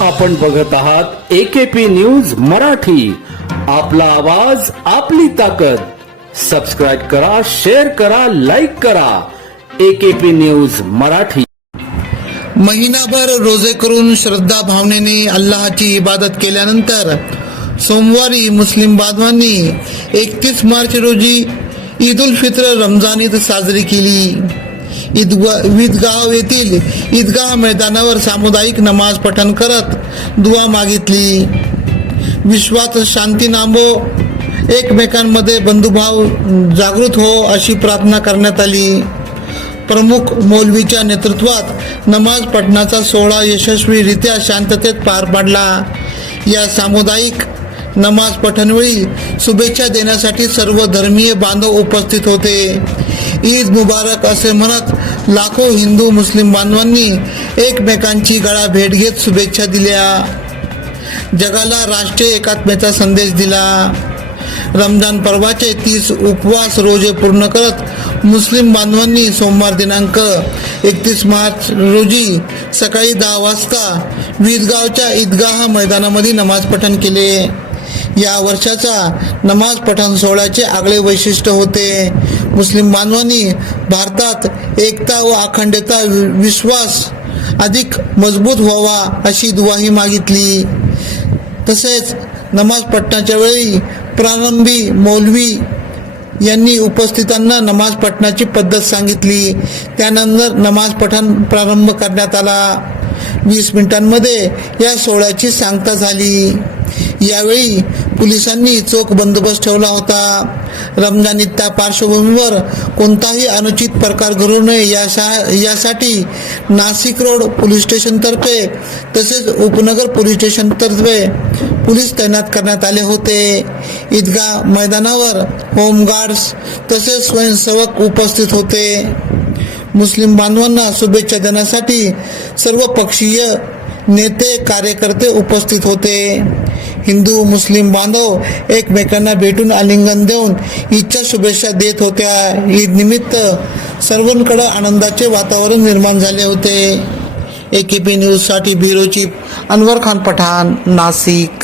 आपण बघत आहात एकेपी न्यूज मराठी. आपला आवाज आपली ताकद. सबस्क्राईब करा शेअर करा लाईक करा. AKP news Marathi. महिनाभर रोजे करून श्रद्धा भावनेने अल्लाहाची इबादत केल्यानंतर सोमवारी मुस्लिम बांधवांनी एकतीस मार्च रोजी ईद उल फित्र रमजान ईद साजरी केली. ईदगा ईदगाव येथील ईदगाह मैदानावर सामुदायिक नमाज पठण करत दुवा मागितली. विश्वात शांती नांबो एकमेकांमध्ये बंधुभाव जागृत हो अशी प्रार्थना करण्यात आली. प्रमुख मौलवीच्या नेतृत्वात नमाज पठणाचा सोहळा यशस्वीरित्या शांततेत पार पडला. या सामुदायिक नमाज पठणवेळी शुभेच्छा देण्यासाठी सर्व धर्मीय बांधव उपस्थित होते. ईद मुबारक असे म्हणत लाखो हिंदू मुस्लिम बांधवांनी एकमेकांची गळा भेट घेत शुभेच्छा दिल्या. जगाला राष्ट्रीय एकात्मेचा संदेश दिला. रमजान पर्वाचे तीस उपवास रोजे पूर्ण करत मुस्लिम बांधवांनी सोमवार दिनांक एकतीस मार्च रोजी सकाळी दहा वाजता वीजगावच्या ईदगाह मैदानामध्ये नमाज पठण केले. या वर्षाचा नमाज पठण सोहळ्याचे आगळे वैशिष्ट्य होते. मुस्लिम बांधवांनी भारतात एकता व अखंडता विश्वास अधिक मजबूत व्हावा अशी दुवाही मागितली. तसेच नमाज पठणाच्या वेळी प्रारंभी मौलवी यांनी उपस्थितांना नमाज पठणाची पद्धत सांगितली. त्यानंतर नमाज पठण प्रारंभ करण्यात आला. वीस मिनिटांमध्ये या सोहळ्याची सांगता झाली. यावेळी पोलिसांनी चोख बंदोबस्त ठेवला होता. रमजान ईदच्या पार्श्वभूमीवर कोणताही अनुचित प्रकार घडू नये याशा यासाठी नाशिक रोड पोलीस स्टेशनतर्फे तसेच उपनगर पोलीस स्टेशनतर्फे पोलीस तैनात करण्यात आले होते. ईदगाह मैदानावर होमगार्ड्स तसेच स्वयंसेवक उपस्थित होते. मुस्लिम बांधवांना शुभेच्छा देण्यासाठी सर्व पक्षीय नेते कार्यकर्ते उपस्थित होते. हिंदू मुस्लिम बांधव एकमेकांना भेटून आलिंगन देऊन ईदच्या शुभेच्छा देत होत्या. ईद निमित्त सर्वांकडे आनंदाचे वातावरण निर्माण झाले होते. ए के पी न्यूजसाठी ब्युरो चीफ अनवर खान पठाण नाशिक.